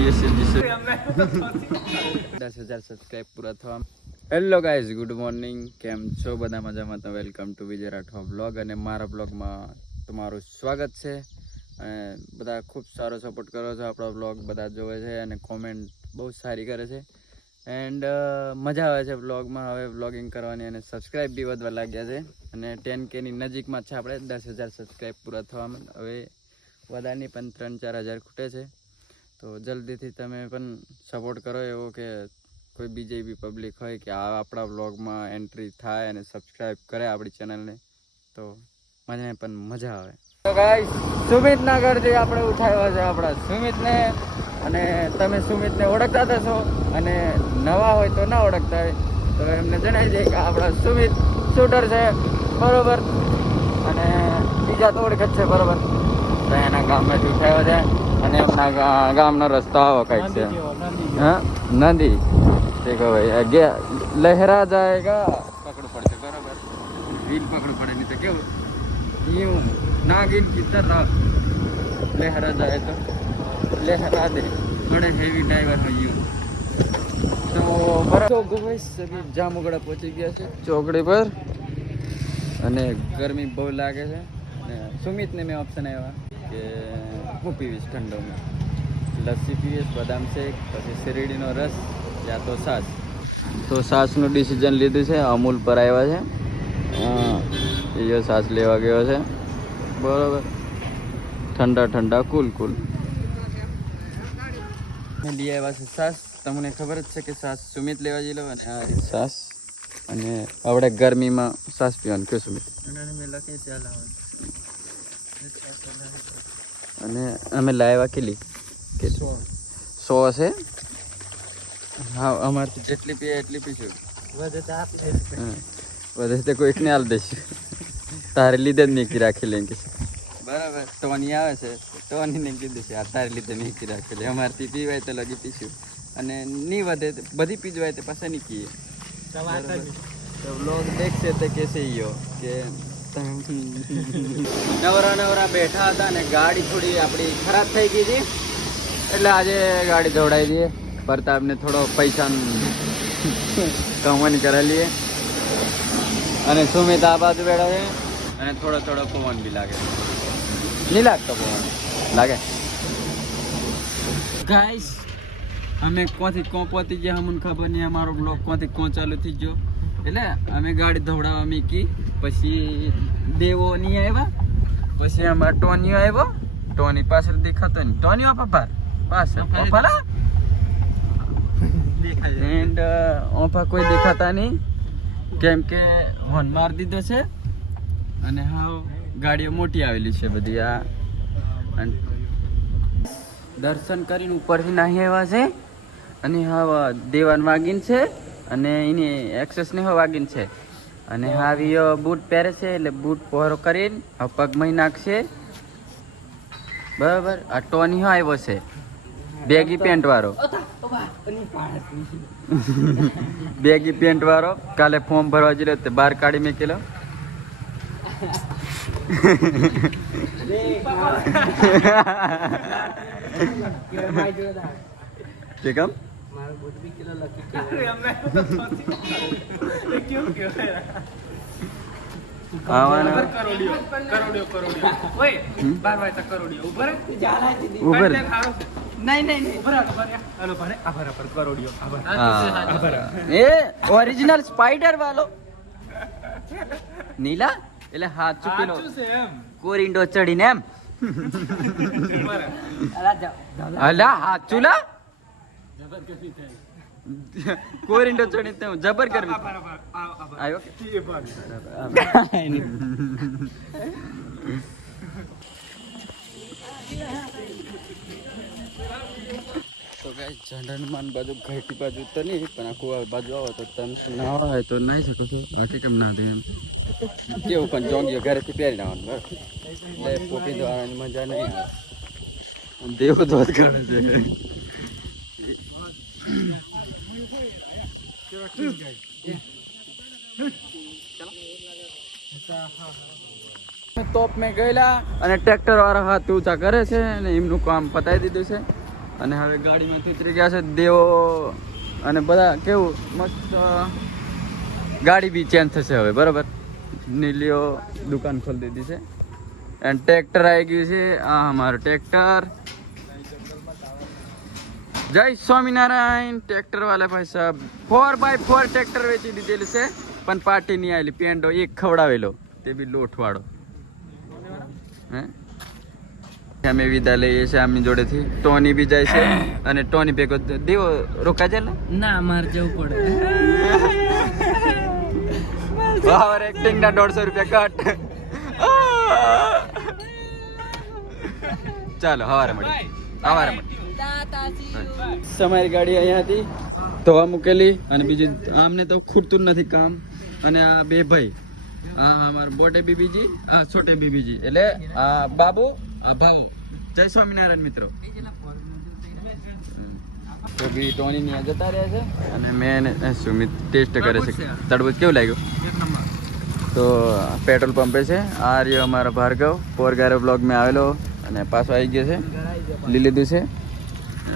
10,000 subscribe પૂરા થવા. Hello guys, good morning. કેમ છો બધા? મજામાં? તો welcome to Vijay Rathwa blog અને મારા બ્લોગમાં તમારું સ્વાગત છે. અને બધા ખૂબ સારો સપોર્ટ કરો છો. આપણો બ્લોગ બધા જોવે છે અને કોમેન્ટ બહુ સારી કરે છે એન્ડ મજા આવે છે બ્લોગમાં. હવે બ્લોગિંગ કરવાની અને સબસ્ક્રાઈબ બી વધવા લાગ્યા છે અને 10K ની નજીકમાં છે. આપણે 10,000 સબસ્ક્રાઈબ પૂરા થવામાં હવે વધારની પણ 3-4 હજાર ખૂટે છે. તો જલ્દીથી તમે પણ સપોર્ટ કરો એવો કે કોઈ બીજી બી પબ્લિક હોય કે આપણા બ્લોગમાં એન્ટ્રી થાય અને સબસ્ક્રાઈબ કરે આપણી ચેનલને, તો મને પણ મજા આવે. તો ગાઈસ, સુમિતના ઘરથી આપણે ઉઠાવ્યા છે આપણા સુમિતને. અને તમે સુમિતને ઓળખતા થશો અને નવા હોય તો ના ઓળખતા હોય તો એમને જણાવી દઈએ કે આપણા સુમિત શૂટર છે, બરોબર. અને બીજા તો ઓળખ જ છે, બરોબર. તો એના ગામમાંથી ઉઠાવ્યો છે અને એમના ગામનો રસ્તો આવો કંઈક છે. હા, નદી તે કહો ભાઈ લહેરા જાયગા પકડવું પડશે, બરોબર. વ્હીલ પકડવું પડે, નહીં તો કેવું यूं नागिन की तरह लहरा जाए तो लहरा दे, बड़े हेवी ड्राइवर हो यूं. तो बराबर सभी जामुगड़ा पहुंची ગયા છે ચોકડી પર અને ગરમી બહુ લાગે છે. અને સુમિતને મેં ઓપ્શન આવ્યા કે હું પીવીશ ઠંડોમાં, લસ્સી પીવીશ, બદામ શેક, પછી શેરડીનો રસ યા તો છાશ. તો છાશનું ડિસિઝન લીધું છે. અમૂલ પર આવ્યા છે, એ છાશ લેવા ગયો છે, બરોબર. ઠંડા ઠંડા કુલ કુલ લઈ આવ્યા છે છાશ. તમને ખબર જ છે કે છાશ સુમિત લેવા જઈ લો. અને આ છાશ અને આપણે ગરમીમાં છાશ પીવાનું કે સુમિત. અને અમે લાવ્યા કેટલી 100 છે. હા, અમારથી જેટલી પીએ એટલી પીશું. વધે તો કોઈકને હાલ દઈશું. તારે લીધે જ નીકળી રાખી લે કે બરાબર. ટોની આવે છે, ટોનીને કીધું છે આ તારે લીધે નીકળી રાખી લે. અમારથી પીવાય તો લગી પીશું અને નહીં વધે બધી પીજવાય તો પાછા નહીં પીએ. તો લોગ દેખશે તો કેસે યો કે નવરા બેઠા હતા ને ગાડી થોડી આપણી ખરાબ થઈ ગઈ હતી, એટલે આજે ગાડી દોડાવી દઈએ. પ્રતાપને થોડો પૈસા કમાણી કરાવી લઈએ. અને સુમિત આ બાજુ બેઠા છે અને થોડો પવન બી લાગે. નહીં લાગતો પવન? લાગે. ગાઈસ, અમે કોથી કોં પહોંચી ગયા અમને ખબર નહીં. અમારો બ્લોગ કોથી કોં ચાલુ થઈ ગયો. એટલે અમે ગાડી ધોવડાવવા મીકી, પછી દેવો નહીં આવ્યા, પછી અમારે ટોનીઓ આવ્યો. ટોની પાછળ દેખાતો નહીં. ટોનીઓ પપ્પા પાછળ પપ્પા એન્ડ ઓફા કોઈ દેખાતા નહીં, કેમ કે હોર્ન મારી દીધો છે. અને હા, ગાડીઓ મોટી આવેલી છે બધી. આ દર્શન કરીને ઉપરથી નાહી આવ્યા છે. અને હા, દેવાન વાગીન છે અને એની એક્સેસ ને વાગીન છે. અને હા, બૂટ પહેરે છે એટલે બૂટ પહોરો કરીને પગમાં નાખશે, બરાબર. આ ટોની આવ્યો છે બેગી પેન્ટ વાળો. બેગી પેન્ટ વાળો કાલે ફોર્મ ભરવા જઈ રહ્યો, બહાર કાઢી મેકેલો. કે કમ ઓરિજિનલ સ્પાઈડર વાળો નીલા, એટલે હાથ ચૂકેલો કોરિંડો ચડીને એમ. અલા હાથ ચૂલા કોરિંડો ચડી જબર કરવી આવ્યો. તો ગાઈસ, ઝંડનમાન બાજુ ઘાટી બાજુ તો નહીં, પણ આખું બાજુ આવો તો તમે નાવા હોય તો નાહી શકો છો. બાકી કેમ ના દે એમ કેવું, પણ જોંગીઓ ઘરેથી પહેરી નાવાનું, બરાબર. એટલે પોપી ધોવાની મજા નહીં આવે. દેવો ધોધ કાઢે છે. ટોપ મેં ગયેલા અને ટ્રેક્ટર વાળા હાથ ઊંચા કરે છે અને એમનું કામ પતાવી દીધું છે. અને હવે ગાડીમાંથી ઉતરી ગયા છે દેવો અને બધા કેવું મસ્ત ગાડી બી ચેન્જ થશે હવે બરાબર. નીલીઓ દુકાન ખોલી દીધી છે અને ટ્રેક્ટર આવી ગયું છે. આ અમારું ટ્રેક્ટર. જય સ્વામિનારાયણ. ટ્રેક્ટર વાળા ભાઈ સાહેબ 4x4 ટ્રેક્ટર વેચી દીધેલું છે પણ પાર્ટી નહીં આવેલી. પેન્ડો એક ખવડાવેલો તે બી લોટવાળો. હે અમે વિદા લઈએ છીએ આમની જોડેથી. ટોની બી જાય છે અને ટોની ભેગો દેવો રોકા જાય ને ના મારે જવું પડે. પાવર એક્ટિંગ ના 150 રૂપિયા કટ. ચાલો હવારે મળી હવારે મળી. તમારી ગાડી અહીંયા હતી ધોવા મૂકેલી અને બીજી આમને તો ખૂટતું નથી કામ. અને આ બે ભાઈ હા અમારા બોટે બીબીજી આ છોટે બીબીજી એટલે આ બાબુ આ ભાવ. જય સ્વામિનારાયણ મિત્રો. તો બી ટોની ની જતા રહ્યા છે અને મેં સુમિત ટેસ્ટ કરે છે તરબૂચ કેવું લાગ્યું. તો પેટ્રોલ પંપે છે. આ રહ્યો અમારો ભાર્ગવ પોરગારો બ્લોગ મેં આવેલો અને પાછો આવી ગયો છે લઈ લીધું છે.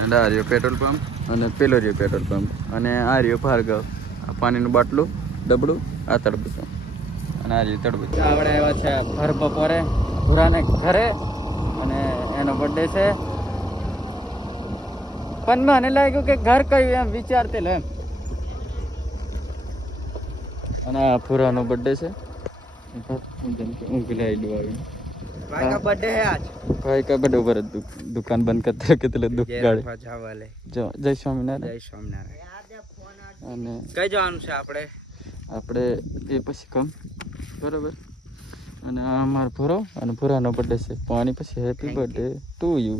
અને આ રહ્યો પેટ્રોલ પંપ અને પેલો રહ્યો પેટ્રોલ પંપ અને આ રહ્યો ભાર્ગવ. આ પાણીનું બાટલું ડબડું આ તરબૂચ અને આ રહ્યું તરબૂચ. આપણે આવ્યા છે ભર બપોરે ભૂરાને ઘરે અને એનો બર્થડે છે પણ મને લાગ્યું કે ઘર કયું એમ વિચારતે લે. અને આ ભૂરાનો બર્થડે છે. भाई का बर्थडे है आज. भाई का बर्थडे ऊपर दुकान बंद करते रखे तो दुख गाड़ी. જય સ્વામિનારાયણ. જય સ્વામિનારાયણ. અને કઈ જવાનું છે આપણે એ પછી કમ બરાબર. અને આ અમારો ભૂરો અને ભૂરાનો બર્થડે છે. પાણી પછી હેપી બર્થડે ટુ યુ.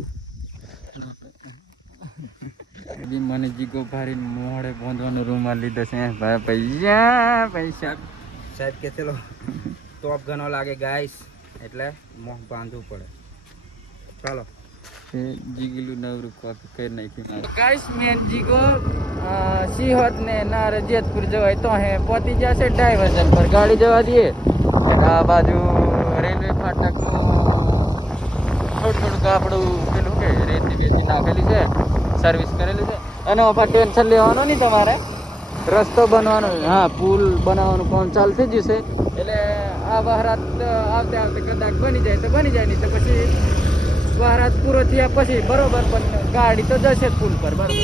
મને જીગો ભારી મોડે બાંધવાનો રૂમાલ લીધો છે ભાઈ. પૈસા પૈસા સાહેબ કે ચલો ટોપ ઘણો લાગે ગાઈસ એટલે મોહ બાંધવું પડે. ચાલો જીગલું નવરું કોપી કરી નાખ્યું. ગાઈસ મેન જીગો સિંહત ને નાર જેતપુર જવાય તો હે પહોંચી જશે ડાયવર્ઝન પર ગાડી જવા દઈએ. આ બાજુ રેલવે ફાટક થોડું આપણું પેલું કે રેતી બેતી નાખેલી છે સર્વિસ કરેલી છે. અને ઓફા ટેન્શન લેવાનું નહીં તમારે. રસ્તો બનવાનો હા પુલ બનાવવાનું કામ ચાલુ થઈ જશે એટલે આ વહરાત આવતે આવતે કદાચ બની જાય તો બની જાય નહીં તો પછી વહરાત પૂરો થયા પછી બરોબર. પણ ગાડી તો જશે પુલ પર બરોબર.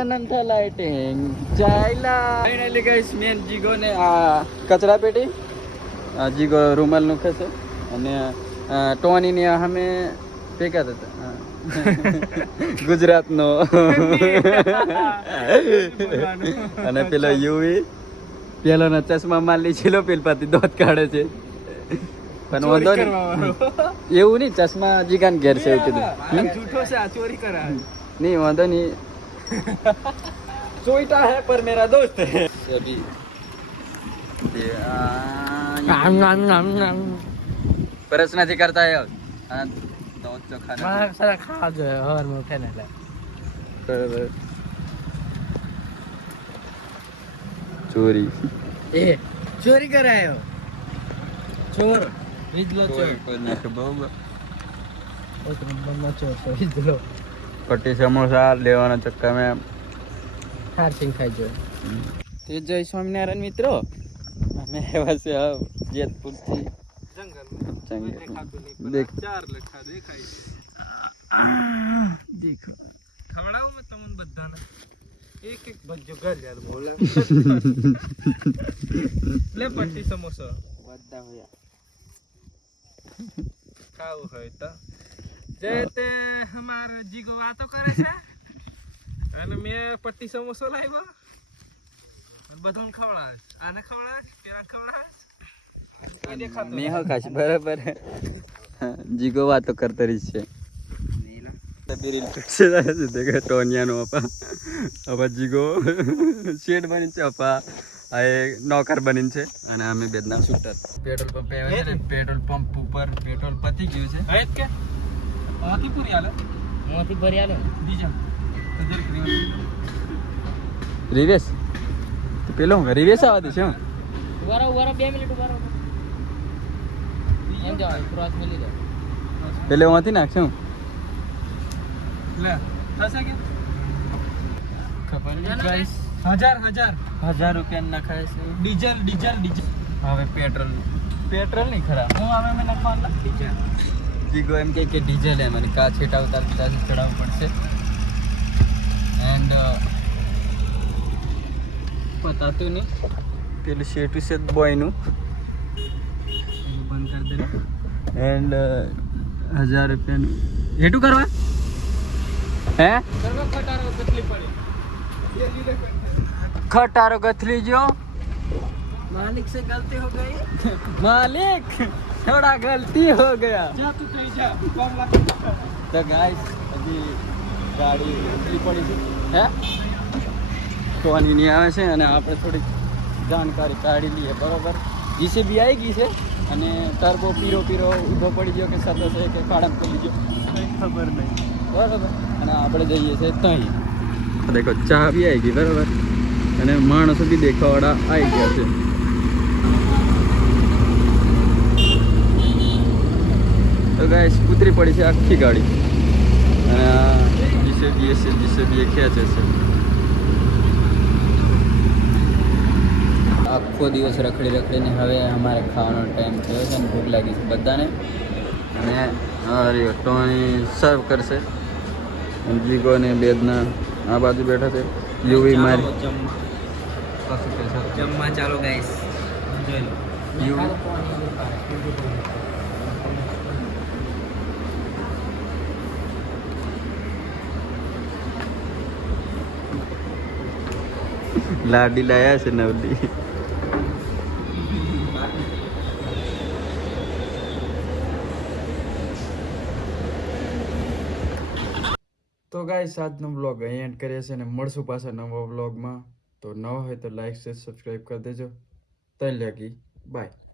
અનંત લાઇટિંગ ચાઈલા ફાઇનલી ગાઈસ મેન જીગો ને આ કચરા પેટી આ જીગો રૂમાલ નું ખસે અને ટોની ને અમે ભેગા હતા ગુજરાતનો અને પેલો યુવી પેલો ના ચશ્મા માલી છેલો પેલ પાતી દોત કાઢે છે પણ વાંધો નહીં એવું નહીં. ચશ્મા જીગાન ઘેર છે એવું કીધું. જૂઠો છે આ ચોરી કરા नहीं वादा नहीं सोईटा है पर मेरा दोस्त है अभी परस नहीं करता है दूध तो खाना सारा खा जो है हर में उठे नहीं बराबर चोरी ए चोरी कराए हो चोर विजलो चोर करने के बाबा ओ तुम बम्मा चोर तो विजलो कट्टी समोसा लेवाना चक्कर में हार सिंह खाई जो તે જય સ્વામિનારાયણ મિત્રો અમે આવ્યા છે જેતપુર થી જંગલ દેખ ચાર લખા દેખાય દેખો ખવડાવું મેં તમને બધાને એક એક બજ્જો ઘર યાર બોલે લે પટ્ટી સમોસા બધા હોયા ખાવું હોય તો જે તે હમાર જીગો વાતો કરે છે અને મેં પટ્ટી સમોસો લાવ્યા બધાને ખવડાવે આને ખવડાવે પેલા ખવડાવે મેં હો ખાશ બરાબર જીગો વાતો કરતા રહી છે તબીરીલ છે દેખે ટોનિયાનો આપા જીગો શેડ બની છે આપા આ નોકર બની છે અને અમે બેદના શૂટર પેટ્રોલ પંપ આવે છે ને પેટ્રોલ પંપ ઉપર પેટ્રોલ પતી ગયું છે હે કે મોતી પૂરી આલે મોતી ભરી આલે બીજા રિવેશ પેલો રિવેશ આવવા દે છે ઉવારો 2 મિનિટ ઉવારો એમ જાવ ક્રોસ મળી જાય પેલે વાંથી નાખશું લે થશે કે ખબર નહીં ગાઈસ 1000 રૂપિયા નખાય છે ડીઝલ હવે પેટ્રોલ નહીં ખરા હું હવે મેં નાખવાનું ડીઝલ જીગો એમ કે ડીઝલ એમ અને કા છેટા ઉતારતા ચડાવવું પડશે એન્ડ પતાતું નહીં પેલું શેટું છે બોયનું બંધ કરી દે એન્ડ 1000 રૂપિયાનું હેટું કરવા હે કરવા ખટારો કેટલી પડી खटारो गथली जो मालिक से गलती हो गई मालिक थोड़ा गलती हो गया जा तू कहीं जा कौन लगा तो गाइस अभी गाड़ी उतरी पड़ी थी है કોની નહીં આવે છે અને આપણે થોડીક જાણકારી કાઢી લઈએ બરાબર જીસીબી આવી ગઈ છે અને ટર્બો પીરો ઊભો પડી ગયો કે સતો છે કે ખાડામાં પડી ગયો કંઈ ખબર નહીં બરાબર અને આપણે જઈએ છીએ ત્યાં દેખો ચા બી આવી ગઈ બરાબર અને માણસો બી દેખાવાળા આવી ગયા છે તો ગાઈસ ઉતરી પડી છે આખી ગાડી અને જીસીબી ખેંચે છે આખો દિવસ રખડીને હવે અમારે ખાવાનો ટાઈમ થયો છે અને ભૂખ લાગી છે બધાને અને અરે ટોની સર્વ કરશે જીગો ને બેદના આ બાજુ બેઠા છે યુવી મારી જમવા ચાલો ગાઈસ જોઈ લો લાડી લાયા છે નવલી તો ગાઈસ આજનો વ્લોગ અહીં એન્ડ કરીએ છીએ અને મળશું પાછા નવા વ્લોગમાં તો નવા હોય તો લાઈક શેર સબસ્ક્રાઈબ કરી દેજો તઈ લગી બાય